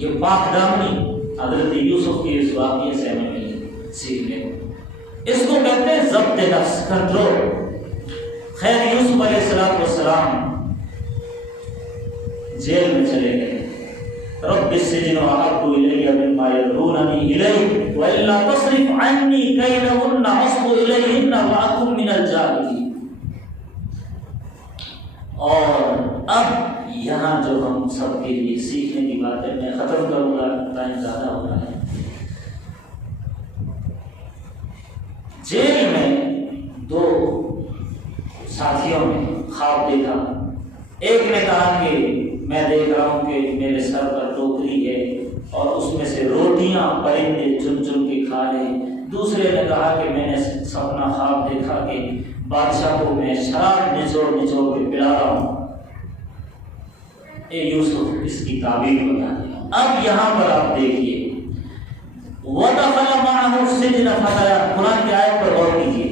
یہ پاک دامنی حضرت یوسف کے اس واقعے سے ہمیں ملی سیکھنے کو. اس کو کہتے ہیں ضبط نفس، کنٹرول. خیر یوسف علیہ السلام جیل میں چلے گئے. رب السجن احب الی مما يدعوننی الیہ والا تصرف عنی کیدہن اصب الیہن واکن من الجاہلین. اور اب یہاں جو ہم سب کے لیے سیکھنے کی بات ہے، میں ختم کروں گا، ٹائم زیادہ ہو رہا ہے. جیل میں دو ساتھیوں نے خواب دیکھا. ایک نے کہا کہ میں دیکھ رہا ہوں کہ میرے سر پر ٹوکری ہے اور اس میں سے روٹیاں پرندے چن چن کے کھا رہے ہیں. دوسرے نے کہا کہ میں نے سپنا خواب دیکھا کہ بادشاہ کو میں شراب نچوڑ نچوڑ کے پلا رہا ہوں. اے یوسف اس کی تعبیر بتا دیا. اب یہاں پر آپ دیکھیے وَدَخَلَ مَعَهُ السِّجْنَ فَتَيَانِ، قرآن کی آیت پر غور کیجیے.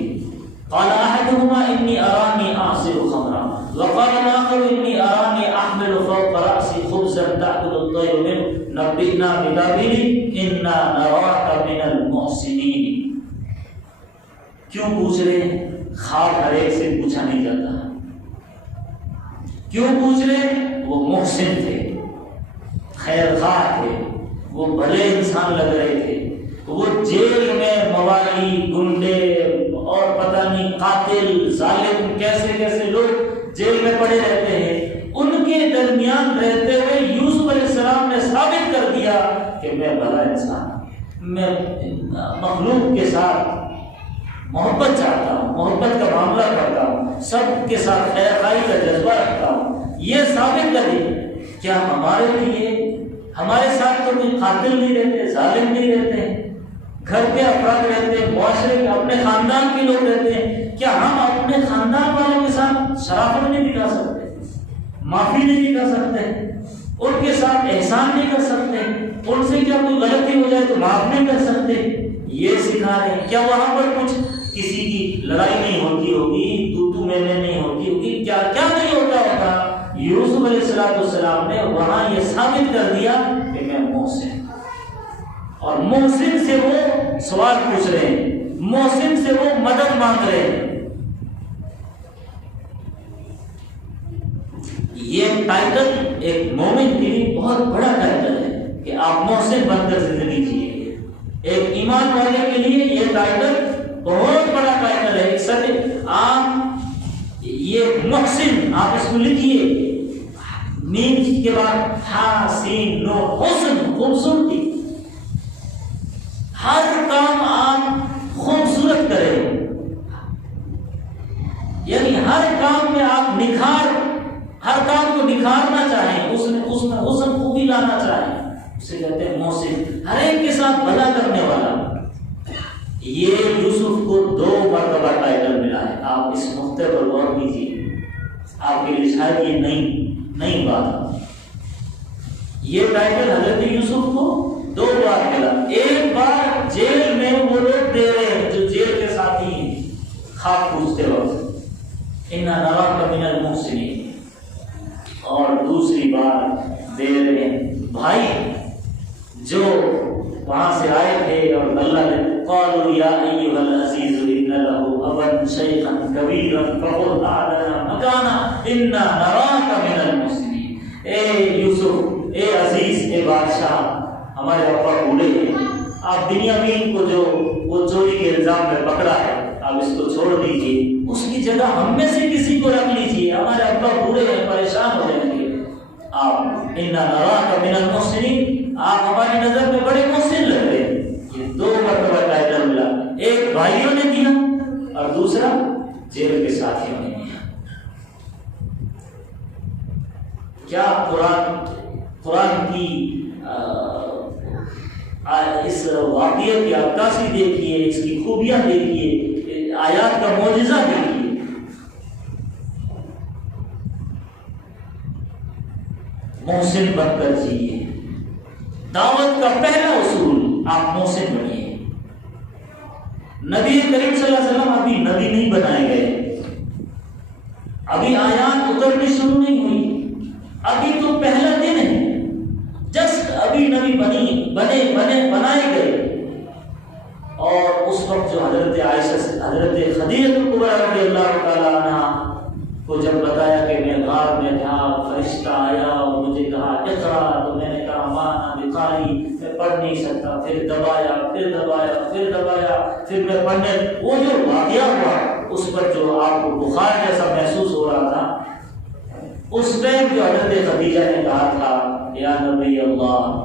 قال احدهما انی ارانی اعصر خمرا وقال الاخر انی ارانی احمل فوق رأسی خبزا تأكل الطير منه نبئنا بتأویلہ انا نراک من المحسنین. کیوں پوچھ رہے ہیں؟ خواب ہر ایک سے پوچھا نہیں جاتا. کیوں پوچھ رہے ہیں؟ وہ محسن تھے، خیر خواہ تھے، وہ بھلے انسان لگ رہے تھے. وہ جیل میں موالی، گنڈے اور پتہ نہیں قاتل، ظالم، کیسے کیسے لوگ جیل میں پڑے رہتے ہیں. ان کے درمیان رہتے ہوئے یوسف علیہ السلام نے ثابت کر دیا کہ میں بھلا انسان ہوں، میں مخلوق کے ساتھ محبت چاہتا ہوں، محبت کا معاملہ کرتا ہوں، سب کے ساتھ خیر خواہی کا جذبہ رکھتا ہوں. یہ ثابت کر دیا. کیا ہمارے لیے ہمارے ساتھ تو کوئی قاتل نہیں رہتے، ظالم نہیں رہتے ہیں، گھر کے افراد رہتے ہیں، معاشرے کے اپنے خاندان کے لوگ رہتے ہیں. کیا ہم اپنے خاندان والوں کے ساتھ شرافت نہیں دکھا سکتے، معافی نہیں دکھا سکتے، ان کے ساتھ احسان نہیں کر سکتے، ان سے کیا کوئی غلطی ہو جائے تو معاف نہیں کر سکتے؟ یہ سکھا رہے ہیں. کیا وہاں پر کچھ کسی کی لڑائی نہیں ہوتی ہوگی، تو میں نہیں ہوتی ہوگی، کیا کیا نہیں ہوتا ہوگا؟ یوسف علیہ السلام نے وہاں یہ ثابت کر دیا کہ میں محسن. اور محسن سے وہ سوال پوچھ رہے ہیں، محسن سے وہ مدد مانگ رہے ہیں. یہ ٹائٹل ایک مومن کے لیے بہت بڑا ٹائٹل ہے کہ آپ محسن بن کر زندگی جیے. ایک ایمان والے کے لیے یہ ٹائٹل بہت بڑا ٹائٹل ہے. ایک سچ آپ یہ محسن آپ اس کو لکھیے، میم کے بعد ہا سین نو، حسن، خوبصورتی. ہر کام آپ خوبصورت کریں، یعنی ہر کام میں آپ ہر کام کو نکھارنا چاہیں، اس میں حسن خوبی لانا چاہیں، اسے کہتے ہیں محسن، ہر ایک کے ساتھ بھلا کرنے والا. یہ یوسف کو 2 مرتبہ ٹائٹل ملا ہے. آپ اس نقطے پر غور کیجیے، آپ کے لیے شاید یہ نئی بات. یہ ٹائٹل حضرت یوسف کو 2 بار ملا. ایک بار جیل میں وہ لوگ دے رہے ہیں جو جیل کے ساتھی ہیں، خواب پوچھتے وقت انا نراک من المحسنین. اور دوسری بار دے رہے ہیں بھائی جو وہاں سے آئے تھے اور اللہ نے قالوا یا ایھا العزیز ان له ابا شیخا کبیرا فخذ اعلنا مکانا انا نراک من المحسنین. اے یوسف، اے عزیز، اے بادشاہ، ہمارے ابا بوڑھے ہیں، آپ بنیامین کو جو وہ چوری کے الزام میں پکڑا ہے آپ اس کو چھوڑ دیجیے، اس کی جگہ ہم میں سے کسی کو رکھ لیجیے، ہمارے ابا بوڑھے ہیں، پریشان ہو جائیں گے. آپ انا نراک من المحسنین، آپ ہماری نظر میں بڑے محسن لگ رہے ہیں. یہ 2 مرتبہ ٹائٹل ملا، ایک بھائیوں نے دیا اور دوسرا جیل کے ساتھیوں نے دیا. کیا قرآن کی اس واقعے کی عکاسی دیکھیے، اس کی خوبیاں دیکھیے، آیات کا معجزہ دیکھیے. محسن بن کر جیے. دعوت کا پہلا اصول آپ محسن بنیے. نبی کریم صلی اللہ علیہ وسلم ابھی نبی نہیں بنائے گئے، ابھی آیات اترنی شروع نہیں ہوئی، ابھی تو پہلا دن ہے، جسٹ ابھی نبی نبی بنائے گئے۔ اور اس وقت جو حضرت عائشہ حضرت خدیجہ کبریٰ رضی اللہ تعالیٰ عنہ کو جب بتایا کہ میں غار میں تھا، فرشتہ آیا اور مجھے کہا اقرا، تو میں نے کہا مانا بقاری، میں پڑھ نہیں سکتا، پھر دبایا پھر میں پڑھنے، وہ جو واقعہ ہوا اس پر جو آپ کو بخار جیسا محسوس ہو رہا تھا، اس ٹائم جو حضرت خدیجہ نے کہا تھا یا نبی اللہ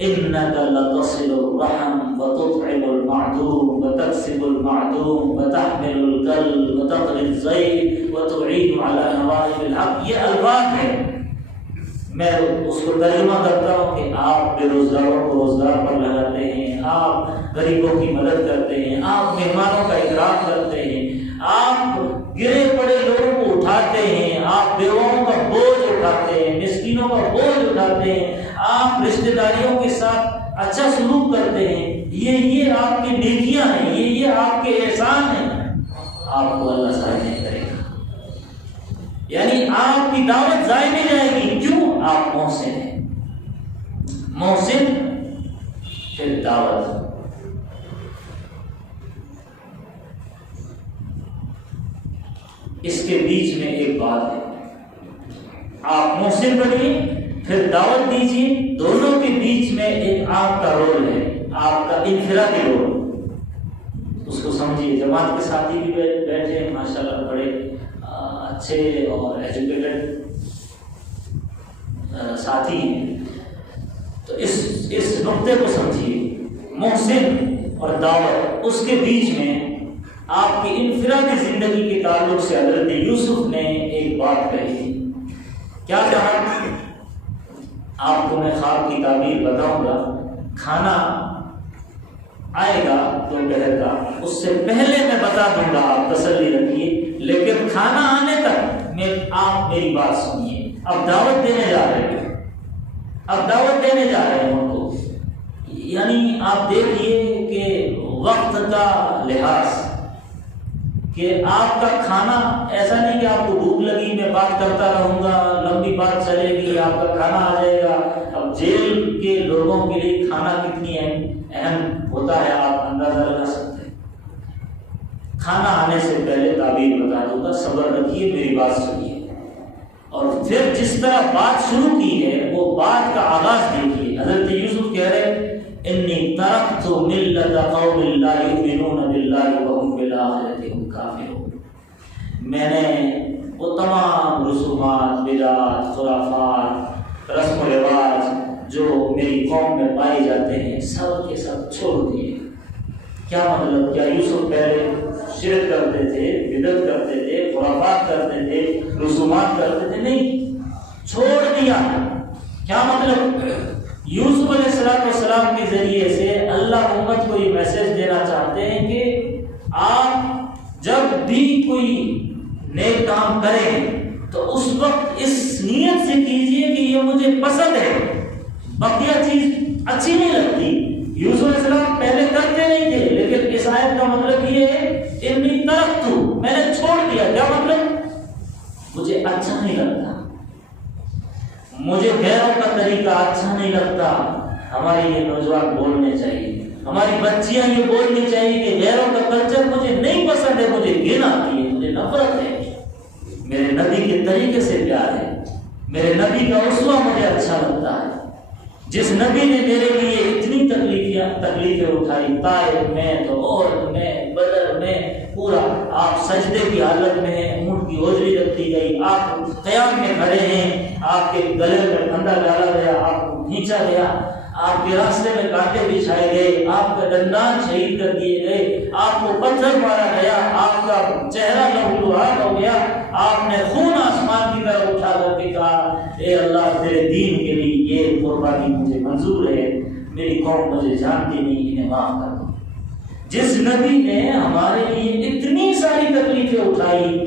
انک لتصل الرحم وتطعم المعدوم وتكسب المعدوم وتحمل الكل وتقري الضيف وتعين على نوائب الحق، یہ الفاظ ہیں۔ میں اس کو ترجمہ کرتا ہوں کہ آپ بے روزگاروں کو روزگار پر لگاتے ہیں، آپ غریبوں کی مدد کرتے ہیں، آپ مہمانوں کا اکرام کرتے ہیں، آپ گرے پڑے لوگوں کو اٹھاتے ہیں، آپ بیواؤں کا بوجھ اٹھاتے ہیں، مسکینوں کا بوجھ اٹھاتے ہیں، آپ رشتہ داریوں کے ساتھ اچھا سلوک کرتے ہیں، یہ آپ کی نیکیاں ہیں، یہ آپ کے احسان ہیں، آپ کو اللہ ضائع نہیں کرے گا۔ یعنی آپ کی دعوت ضائع نہیں جائے گی، کیوں؟ آپ محسن ہیں، محسن پھر دعوت۔ اس کے بیچ میں ایک بات ہے، آپ محسن بنیے پھر دعوت دیجیے، دونوں کے بیچ میں ایک آپ کا رول ہے، آپ کا انفرادی رول، اس کو سمجھیے۔ جماعت کے ساتھی بھی بیٹھے ہیں ماشاءاللہ، بڑے اچھے اور ایجوکیٹڈ ساتھی ہیں، تو اس نقطے کو سمجھیے، محسن اور دعوت، اس کے بیچ میں آپ کی انفرادی زندگی کے تعلق سے حضرت یوسف نے ایک بات کہی۔ کیا کہا؟ آپ کو میں خواب کی تعبیر بتاؤں گا، کھانا آئے گا دوپہر کا، اس سے پہلے میں بتا دوں گا، آپ تسلی رکھیے، لیکن کھانا آنے تک آپ میری بات سنیے۔ اب دعوت دینے جا رہے ہیں ان کو، یعنی آپ دیکھیے کہ وقت کا لحاظ، کہ آپ کا کھانا ایسا نہیں کہ آپ کو بھوک لگی میں بات کرتا رہوں گا، لمبی بات چلے گی، آپ کا کھانا آ جائے گا۔ اب جیل کے لوگوں کے لیے کھانا کتنی اہم ہوتا ہے آپ اندازہ لگا سکتے ہیں۔ کھانا آنے سے پہلے تعبیر بتا دوں گا، صبر رکھیے، میری بات سنیے، اور پھر جس طرح بات شروع کی ہے وہ بات کا آغاز دیکھیے۔ حضرت یوسف کہہ رہے انی ترکت ملت قوم لا یؤمنون باللہ وهم بالآخرۃ هم کافرون، میں نے وہ تمام رسومات، بدعات، خرافات، رسم و رواج جو میری قوم میں پائے جاتے ہیں سب کے سب چھوڑ دیے۔ کیا مطلب؟ کیا یوسف پہلے شرک کرتے تھے، بدعت کرتے تھے، خرافات کرتے تھے، رسومات کرتے تھے؟ نہیں، چھوڑ دیا۔ کیا مطلب؟ یوسف علیہ السلام کے ذریعے سے اللہ امت کو یہ میسج دینا چاہتے ہیں کہ آپ جب بھی کوئی نیک کام کریں تو اس وقت اس نیت سے کیجئے کہ یہ مجھے پسند ہے، بقیہ چیز اچھی نہیں لگتی۔ یوسف علیہ السلام پہلے کرتے نہیں تھے، لیکن اس آیت کا مطلب یہ ہے انی ترکت، میں نے چھوڑ دیا۔ کیا مطلب؟ مجھے اچھا نہیں لگتا، مجھے غیروں کا طریقہ اچھا نہیں لگتا۔ ہمارے یہ نوجوان بولنے چاہیے، ہماری بچیاں یہ بولنی چاہیے کہ غیروں کا کلچر مجھے نہیں پسند ہے، مجھے گھن آتی ہے، مجھے نفرت ہے، میرے نبی کے طریقے سے پیار ہے، میرے نبی کا اسوہ مجھے اچھا لگتا ہے۔ جس نبی نے میرے لیے اتنی تکلیفیں اٹھائی، طائف میں، عہد میں، بدر میں، پورا آپ سجدے کی حالت میں ہیں، اونٹ کی اوجری رکھ دی گئی، آپ قیام میں کھڑے ہیں، آپ کے گلے میں پھندا ڈالا گیا، آپ کو کھینچا گیا، آپ کے راستے میں کانٹے بچھائے گئے، آپ کا دندان شہید کر دیے گئے، آپ کو پتھر مارا گیا، آپ کا چہرہ لہولہان ہو گیا، آپ نے خون آسمان کی طرف اٹھا کر کے کہا اے اللہ تیرے دین کے لیے یہ قربانی مجھے منظور ہے، میری قوم مجھے جانتی نہیں، انہیں معاف کر دو۔ جس نبی نے ہمارے لیے اتنی ساری تکلیفیں اٹھائی،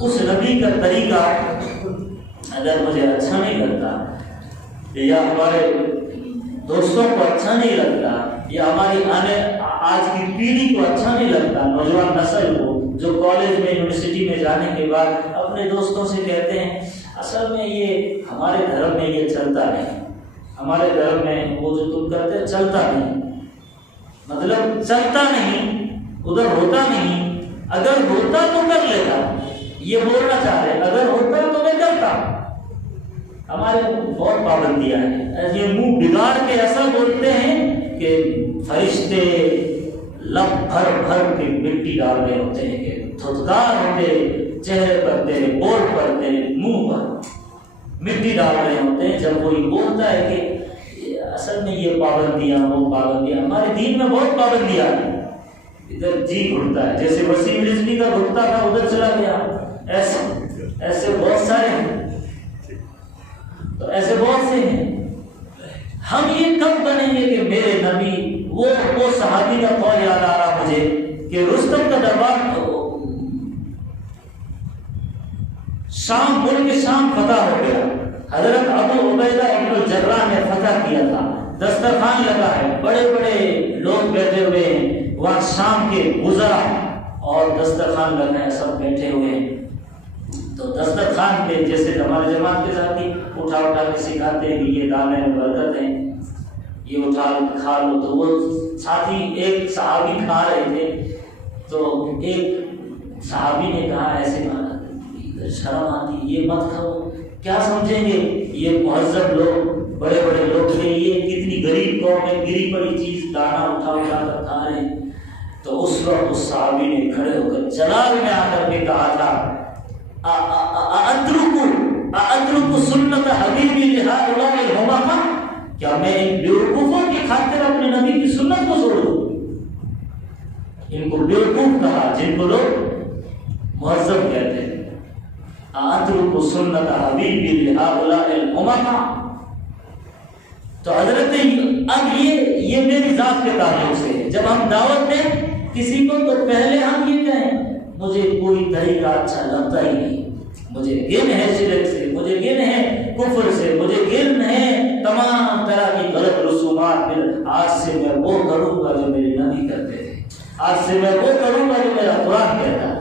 اس نبی کا طریقہ اگر مجھے اچھا نہیں لگتا، یا ہمارے دوستوں کو اچھا نہیں لگتا، یا ہماری آج کی پیڑھی کو اچھا نہیں لگتا، نوجوان نسل کو جو کالج میں یونیورسٹی میں جانے کے بعد اپنے دوستوں سے کہتے ہیں اصل میں یہ ہمارے دھرم میں یہ چلتا نہیں، ہمارے گھر میں وہ جو تم کرتے چلتا نہیں، مطلب چلتا نہیں، ادھر ہوتا نہیں، اگر ہوتا تو کر لیتا، یہ بولنا چاہ رہے اگر ہوتا تو میں کرتا۔ ہمارے بہت پابندیاں ہیں، یہ منہ بگاڑ کے ایسا بولتے ہیں کہ فرشتے لب بھر بھر کے مٹی ڈال رہے ہوتے ہیں، کہ دھتکار ہوتے چہرے پر تیرے، بول پر تیرے، منہ پر مٹی ڈال رہے ہوتے ہیں جب کوئی بولتا ہے کہ اصل میں یہ پابندیاں وہ پابندیاں۔ ہمارے دین میں بہت پابندیاں ہیں، ادھر جی گھٹتا ہے، جیسے وسیم رضوی کا گھٹتا تھا ادھر چلا گیا، ایسے بہت سارے ہیں، تو ایسے بہت سے ہیں۔ ہم یہ کب بنیں گے کہ میرے نبی وہ صحابی کا قول یاد آ رہا مجھے کہ رستم کا دربار شام، ملک شام فتح ہو گیا، حضرت ابو عبیدہ ابن الجراح نے فتح کیا تھا، دسترخوان لگا ہے، بڑے بڑے لوگ بیٹھے ہوئے ہیں وہاں شام کے وزراء، اور دسترخوان لگا ہے، سب بیٹھے ہوئے ہیں۔ تو دسترخوان پہ جیسے ہمارے جماعت کے ساتھی اٹھا کے سکھاتے ہیں کہ یہ دانے میں برکت ہے، یہ اٹھا کھا لو، تو وہ ساتھی ایک صحابی کھا رہے تھے، تو ایک صحابی نے کہا ایسے شرم آتی، یہ مت کھاؤ، کیا سمجھیں گے یہ مہذب لوگ، بڑے بڑے لوگ تھے، یہ کتنی غریب قوم ہے، گری پڑی چیز دانا اٹھا کر کھا رہے ہیں۔ تو اس وقت اس صحابی نے کھڑے ہو کر جلال میں آ کر کے کہا تھا ادرک سنت حبیبی لہؤلاء الحمقاء، کیا میں ان بیوقوفوں کی خاطر اپنے نبی کی سنت کو چھوڑ دوں؟ ان کو بیوقوف کہا جن کو لوگ مہذب کہتے ہیں۔ ادرک سنت حبیبی لہؤلاء الحمقاء، تو حضرت اب یہ میری ذات کے تعلق سے ہے، جب ہم دعوت دیں کسی کو تو پہلے ہم یہ کہیں مجھے کوئی طریقہ اچھا لگتا ہی نہیں، مجھے گن ہے شرک سے، مجھے گن ہے کفر سے، مجھے گن ہے تمام طرح کی غلط رسومات، پھر آج سے میں وہ کروں گا جو میرے نبی کرتے تھے، آج سے میں وہ کروں گا جو میرا قرآن کہتا ہے،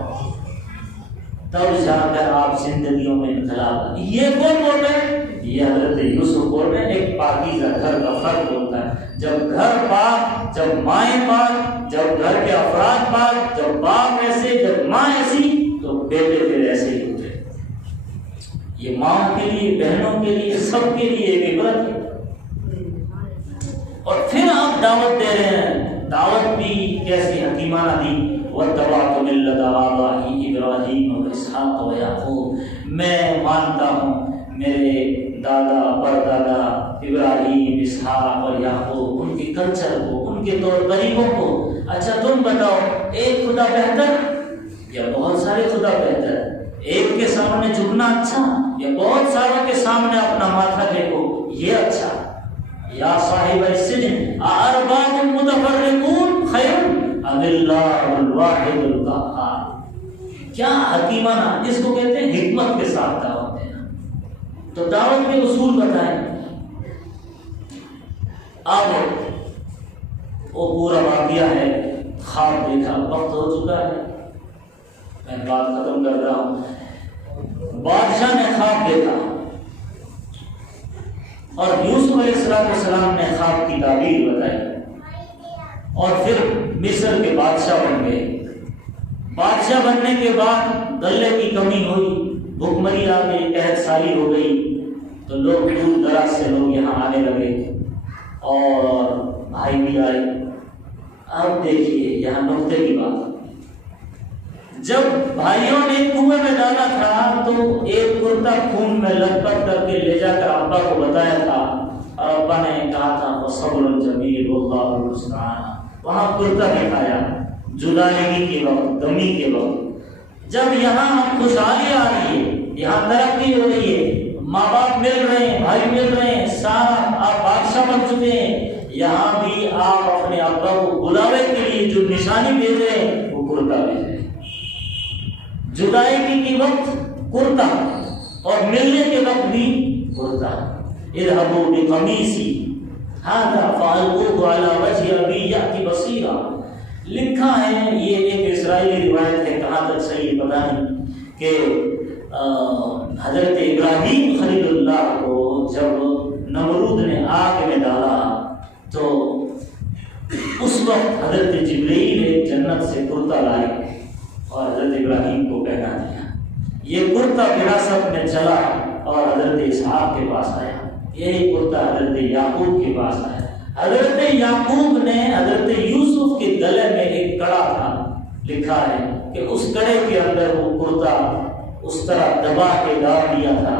تب جا کر آپ زندگیوں میں انقلاب۔ یہ کون بول رہے ہیں؟ یہ حضرت یوسف بول رہے ہیں، ایک پاکیزہ گھر کا فرق ہوتا ہے، جب گھر پاک، جب مائیں پاک، جب گھر کے افراد پاک، جب باپ ایسے، جب ماں ایسی، تو بیٹے پھر ایسے ہی ہوتے ہیں۔ یہ ماں کے لیے، بہنوں کے لیے، سب کے لیے ایک عبرت ہے۔ اور پھر آپ دعوت دے رہے ہیں، دعوت بھی کیسی حکیمانہ دی، وَاتَّبَعْتُ مِلَّةَ آبَائِي إِبْرَاهِيمَ وَإِسْحَاقَ وَيَعْقُوبَ، میں مانتا ہوں میرے دادا پردادا ابراہیم، اسحاق اور یعقوب، ان کے کلچر کو، ان کے طور طریقوں کو۔ اچھا تم بتاؤ، ایک خدا بہتر یا بہت سارے خدا بہتر؟ ایک کے سامنے جھکنا اچھا یا بہت ساروں کے سامنے اپنا ماتھا ٹیکو یہ اچھا؟ یا صاحب السجن أأرباب متفرقون خیر ام اللہ الواحد القہار، کیا حکیمانہ، اس کو کہتے ہیں حکمت کے ساتھ دعوت دینا۔ تو دعوت کے اصول بتائیں۔ اب وہ پورا واقعہ ہے، خواب دیکھا، وقت ہو چکا ہے، میں بات ختم کر رہا ہوں۔ بادشاہ نے خواب دیکھا اور یوسف علیہ السلام نے خواب کی تعبیر بتائی، اور پھر مصر کے بادشاہ بن گئے۔ بادشاہ بننے کے بعد غلے کی کمی ہوئی، بھوکمری آ گئی، قحط سالی ہو گئی، تو لوگ دور دراز سے لوگ یہاں آنے لگے، اور بھائی بھی آئے۔ اب دیکھیے یہاں نقطے کی بات، جب بھائیوں نے کنویں میں ڈالا تھا تو ایک کرتا خون میں لت پت کر کے لے جا کر ابا کو بتایا تھا، اور ابا نے کہا تھا وصبر جمیل واللہ المستعان، وہاں کرتا دکھایا جدائیگی کے وقت، غمی کے وقت۔ جب یہاں خوشحالی آ رہی ہے، یہاں ترقی ہو رہی ہے، ماں باپ مل رہے ہیں، بھائی مل رہے ہیں، سارا آپ بادشاہ بن چکے ہیں، یہاں بھی آپ اپنے ابا کو بلاوے کے لیے جو نشانی بھیج رہے ہیں وہ کرتا بھیج رہے ہیں۔ جدائیگی کے وقت کرتا اور ملنے کے وقت بھی کرتا۔ اذهبوا بقمیصی ھذا فألقوه علی وجه ابی یأتی بصیرا، لکھا ہے، یہ ایک اسرائیلی روایت ہے، کہاں تک صحیح پتہ نہیں، کہ حضرت ابراہیم خلیل اللہ کو جب نمرود نے آگ یہی کرتا حضرت یعقوب کے پاس آیا. حضرت یعقوب نے حضرت یوسف کے گلے میں ایک کڑا تھا, لکھا ہے کہ اس کڑے کے اندر وہ کرتا اس طرح دبا کے ڈال دیا تھا.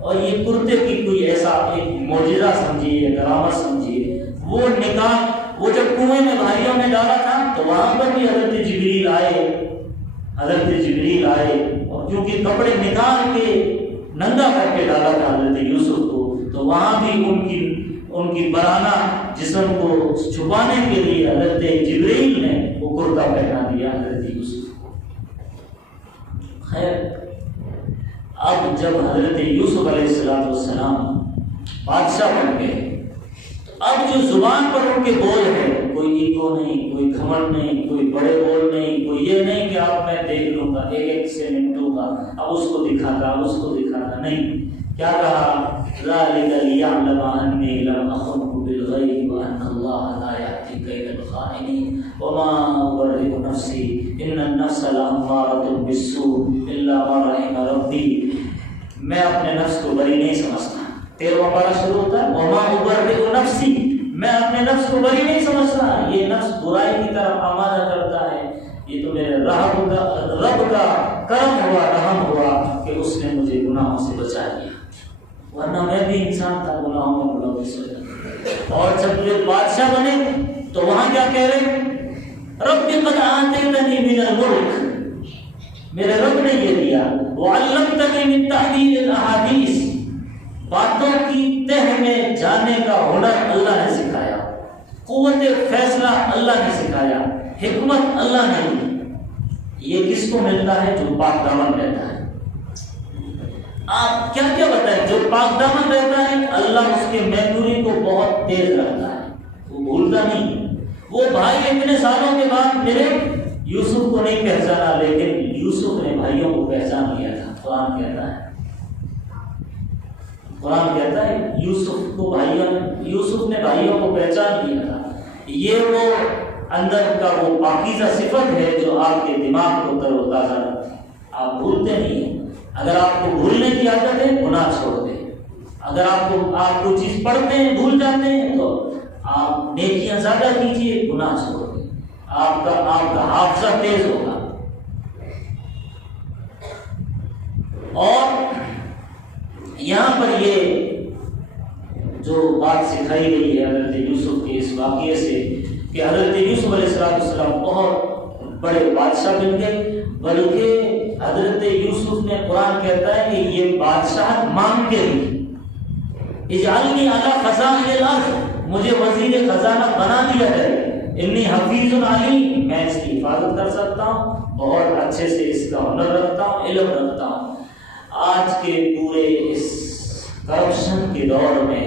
اور یہ کرتے کی کوئی ایسا ایک معجزہ سمجھیے, کرامت سمجھیے. وہ نکال, وہ جب کنویں میں بھائیوں نے ڈالا تھا تو وہاں پر بھی حضرت جبریل آئے اور کیونکہ کپڑے نکال کے ننگا کر کے ڈالا تھا حضرت یوسف کو, تو وہاں بھی ان کی برہنہ جسم کو چھپانے کے لیے حضرت جبریل نے وہ کرتا پہنا دیا حضرت یوسف کو. خیر, اب جب حضرت یوسف علیہ السلام بادشاہ بن گئے تو اب جو زبان پر ان کے بول ہے, کوئی ایگو نہیں, کوئی گھمنڈ نہیں, کوئی بڑے بول نہیں, کوئی یہ نہیں کہ اب میں دیکھ لوں گا, ایک سے نمٹوں گا, اب اس کو دکھاتا نہیں. کیا کہا؟ ذَلِكَ لِيَعْلَمَ أَنِّي لَمْ أَخُنْهُ بِالْغَيْبِ وَأَنَّ اللَّهَ لَا يَهْدِي كَيْدَ الْخَائِنِينَ وَمَا أُبَرِّئُ نَفْسِي إِنَّ النَّفْسَ لَأَمَّارَةٌ بِالسُّوءِ إِلَّا مَا رَحِمَ رَبِّي. میں اپنے نفس کو بری نہیں سمجھتا. 13واں پارہ شروع ہوتا ہے وَمَا أُبَرِّئُ نَفْسِي, میں اپنے نفس کو بری نہیں سمجھتا. یہ نفس برائی کی طرف آمادہ کرتا ہے. یہ تو میرے رب کا کرم ہوا, رحم ہوا کہ اس نے مجھے گناہوں سے بچا لیا, ورنہ میں بھی انسان تھا, گناہوں میں ملوث ہو جاتا. اور جب یہ بادشاہ بنے تو وہاں کیا کہہ رہے؟ رب قد آتیتنی من الملک, میرے رب نے یہ دیا. وعلمتنی من تعبیر الاحادیث, باتوں کی تہ میں جانے کا ہنر اللہ نے سکھایا, قوت فیصلہ اللہ نے سکھایا, حکمت اللہ نے دی. یہ کس کو ملتا ہے؟ جو پاک دامن رہتا ہے. آپ کیا کیا بتائیں؟ جو پاک دامن رہتا ہے اللہ اس کے میموری کو بہت تیز رکھتا ہے, وہ بھولتا نہیں. وہ بھائی اتنے سالوں کے بعد ملے, یوسف کو نہیں پہچانا, لیکن یوسف نے بھائیوں کو پہچان لیا تھا. قرآن کہتا ہے یوسف نے بھائیوں کو پہچان لیا تھا. یہ وہ اندر کا وہ پاکیزہ صفت ہے جو آپ کے دماغ کو تر و تازہ رکھتی ہے. آپ بھولتے نہیں ہیں. اگر آپ کو بھولنے کی عادت ہے, گناہ چھوڑ دیں. اگر آپ کو چیز پڑھتے ہیں بھول جاتے ہیں تو آپ نیکیاں زیادہ کیجیے, گناہ چھوڑ دیں. آپ کا حافظہ تیز ہوگا. اور یہاں پر یہ جو بات سکھائی گئی ہے حضرت یوسف کے اس واقعے سے کہ حضرت یوسف علیہ السلام بہت بڑے بادشاہ بن گئے, بلکہ حضرت یوسف نے, قرآن کہتا ہے کہ یہ بادشاہ مانگ کے ہوئی. اجعلنی علی خزائن الارض, مجھے وزیر خزانہ بنا دیا ہے. انی حفیظ علیم, میں اس کی حفاظت کر سکتا ہوں, بہت اچھے سے اس کا ہنر رکھتا ہوں, علم رکھتا ہوں. آج کے پورے اس کرپشن کے دور میں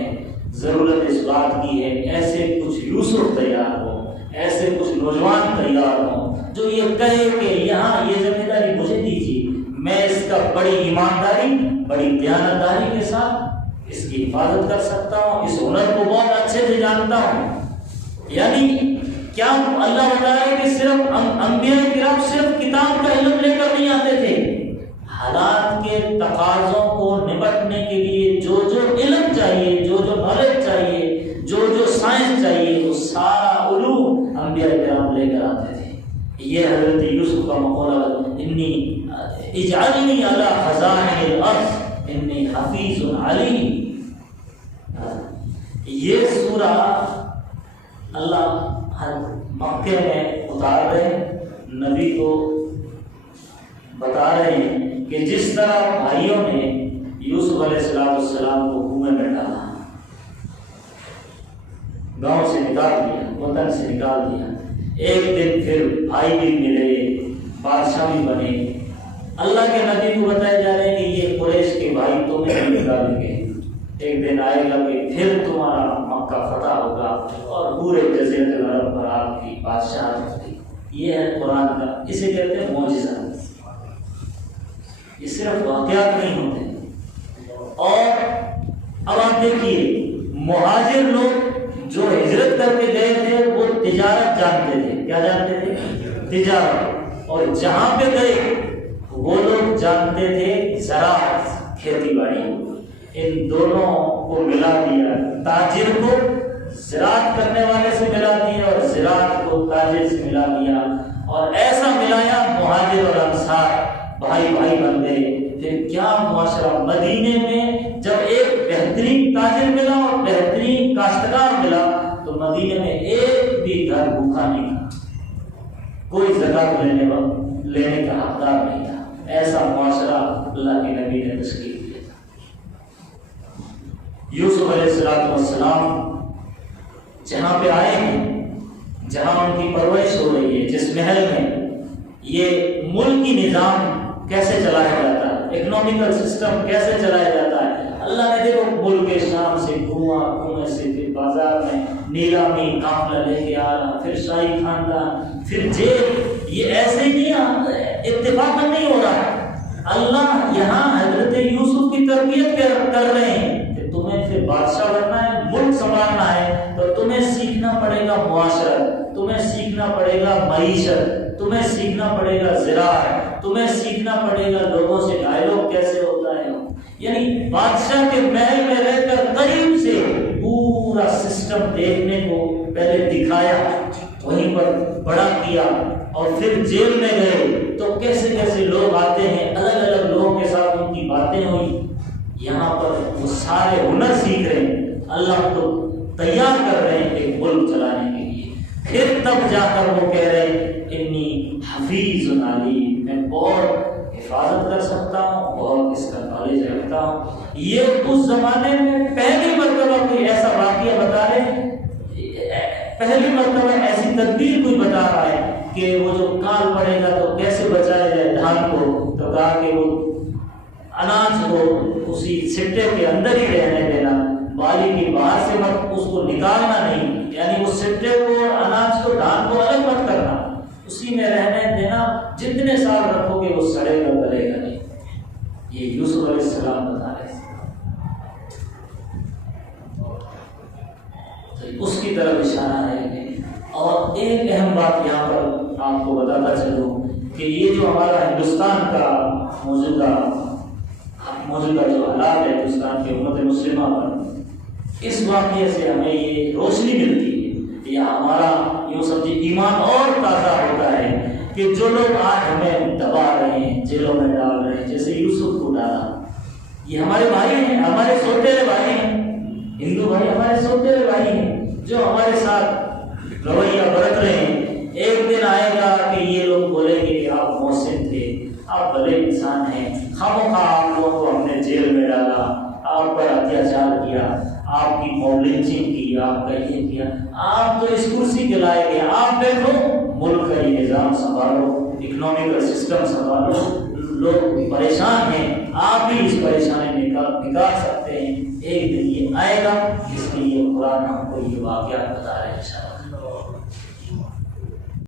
ضرورت اس بات کی ہے ایسے کچھ یوسف تیار ہو, ایسے کچھ نوجوان تیار ہوں جو یہ کہے کہ یہاں یہ ذمہ داری مجھے دیجیے, میں اس کا بڑی ایمانداری, بڑی دیانتداری کے ساتھ اس کی حفاظت کر سکتا ہوں, اس ہنر کو بہت اچھے سے جانتا ہوں. یعنی کیا اللہ بتایا کہ صرف انبیاء کرام صرف کتاب کا علم لے کر نہیں آتے تھے, حالات کے تقاضوں کو نمٹنے کے لیے جو علم چاہیے, جو نالج چاہیے, جو سائنس چاہیے, وہ سارا علوم انبیاء کرام لے کر آتے تھے. یہ حضرت یوسف کا مقولہ, انی اجعلنی علی خزائن الارض انی حفیظ علیم. یہ سورہ اللہ مکے میں اتار رہے ہیں, نبی کو بتا رہے ہیں کہ جس طرح بھائیوں نے یوسف علیہ السلام کو کنویں میں ڈالا, گاؤں سے نکال دیا, وطن سے نکال دیا, ایک دن پھر بھائی بھی ملے, بادشاہ بھی بنے. اللہ کے نبی کو بتایا جا رہا ہے کہ یہ قریش کے بھائی تمہیں بھی نکالیں گے, ایک دن آئے گا کہ پھر تمہارا مکہ فتح ہوگا اور پورے جزیرۃ العرب پر آپ کی بادشاہت ہوگی. یہ ہے قرآن کا, اسے کہتے ہیں معجزہ. یہ صرف واقعات نہیں ہوتے. اور اب آپ دیکھیے, مہاجر لوگ جو ہجرت کر کے گئے تھے وہ تجارت جانتے تھے. کیا جانتے تھے؟ تجارت. اور جہاں پہ گئے وہ لوگ جانتے تھے زراعت, کھیتی باڑی. ان دونوں کو ملا دیا، تاجر کو زراعت کرنے والے سے ملا دیا اور زراعت کو تاجر سے ملا دیا، اور ایسا ملایا مہاجر اور انصار بھائی بھائی بن گئے۔ پھر کیا معاشرہ مدینے میں جب ایک بہترین تاجر ملا اور بہترین کاشتکار ملا تو مدینے میں ایک بھی گھر بھوکا نہیں تھا، کوئی زکات لینے کا حقدار نہیں تھا۔ ایسا معاشرہ اللہ کے نبی نے تشکیل دیا تھا۔ یوسف علیہ السلام جہاں پہ آئے ہیں، جہاں ان کی پرورش ہو رہی ہے، جس محل میں، یہ ملکی نظام کیسے چلایا جاتا ہے، اکنامیکل سسٹم کیسے چلایا جاتا ہے، اللہ نے دیکھو ملک شام سے کنویں سے پھر بازار میں نیلامی قافلہ لے کے آ رہا، پھر شاہی خاندان، پھر جیل، یہ ایسے ہی نہیں اتفاقاً نہیں ہو رہا ہے۔ اللہ یہاں حضرت یوسف کی تربیت کر رہے ہیں کہ تمہیں پھر بادشاہ بننا ہے، ملک سنبھالنا ہے، تو تمہیں سیکھنا پڑے گا معاشرت، تمہیں سیکھنا پڑے گا معیشت، تمہیں سیکھنا پڑے گا زراعت، تمہیں سیکھنا پڑے گا لوگوں سے ڈائیلاگ کیسے ہوتا ہے۔ یعنی بادشاہ کے محل میں رہ کر قریب سے پورا سسٹم دیکھنے کو پہلے دکھایا، وہیں پر بڑا کیا، اور پھر جیل میں گئے تو کیسے کیسے لوگ آتے ہیں، الگ الگ لوگوں کے ساتھ ان کی باتیں ہوئی، یہاں پر وہ سارے ہنر سیکھ رہے ہیں، اللہ کو تیار کر رہے ہیں ایک ملک چلانے کے لیے۔ پھر تب جا کر وہ کہہ رہے ہیں انی حفیظ علیم، میں بہت حفاظت کر سکتا ہوں، بہت اس کا نالج رکھتا ہوں۔ یہ اس زمانے میں پہلی مرتبہ کوئی ایسا واقعہ بتا رہے، پہلی مرتبہ ایسی تدبیر کوئی بتا رہا ہے کہ وہ جو کال پڑے گا تو کیسے بچایا جائے دھان کو، تو کہا کہ وہ اناج کو اسی سٹے کے اندر ہی رہنے دینا، بالی کی باہر سے مت اس کو نکالنا نہیں، یعنی اس سٹے کو اور اناج کو دھان کو الگ مت کرنا، اسی میں رہنے دینا، جتنے سال رکھو گے وہ سڑے گا گلے گا نہیں۔ یہ یوسف علیہ السلام بتا رہے ہیں، اس کی طرف اشارہ ہے۔ اور ایک اہم بات یہاں پر آپ کو بتاتا چلوں کہ یہ جو ہمارا ہندوستان کا موجودہ جو حالات ہے ہندوستان کی امت مسلمہ پر، اس واقعے سے ہمیں یہ روشنی ملتی ہے، یا ہمارا یوں سمجھے ایمان اور تازہ ہوتا ہے کہ جو لوگ آج ہمیں دبا رہے ہیں، جیلوں میں ڈال رہے ہیں، جیسے یوسف کو ڈالا، یہ ہمارے بھائی ہیں، ہمارے سوتیلے بھائی ہیں، ہندو بھائی ہمارے سوتیلے بھائی ہیں جو ہمارے ساتھ رویہ برت رہے ہیں۔ ایک دن آئے گا کہ یہ لوگ بولیں گے کہ آپ محسن تھے، آپ بھلے انسان ہیں، خواہ آپ لوگوں کو ہم نے جیل میں ڈالا، آپ پر اتیاچار کیا، آپ کی مولنچنگ کی، آپ کا یہ کیا، آپ تو اس کرسی کے لائے گئے، آپ بیٹھو ملک کا یہ نظام سنبھالو، اکنامیکل سسٹم سنبھالو، لوگ پریشان ہیں، آپ بھی اس پریشانی نکال سکتے ہیں۔ ایک دن یہ آئے گا جس کے لیے قرآن ہم کو یہ واقعات بتا رہے ہیں۔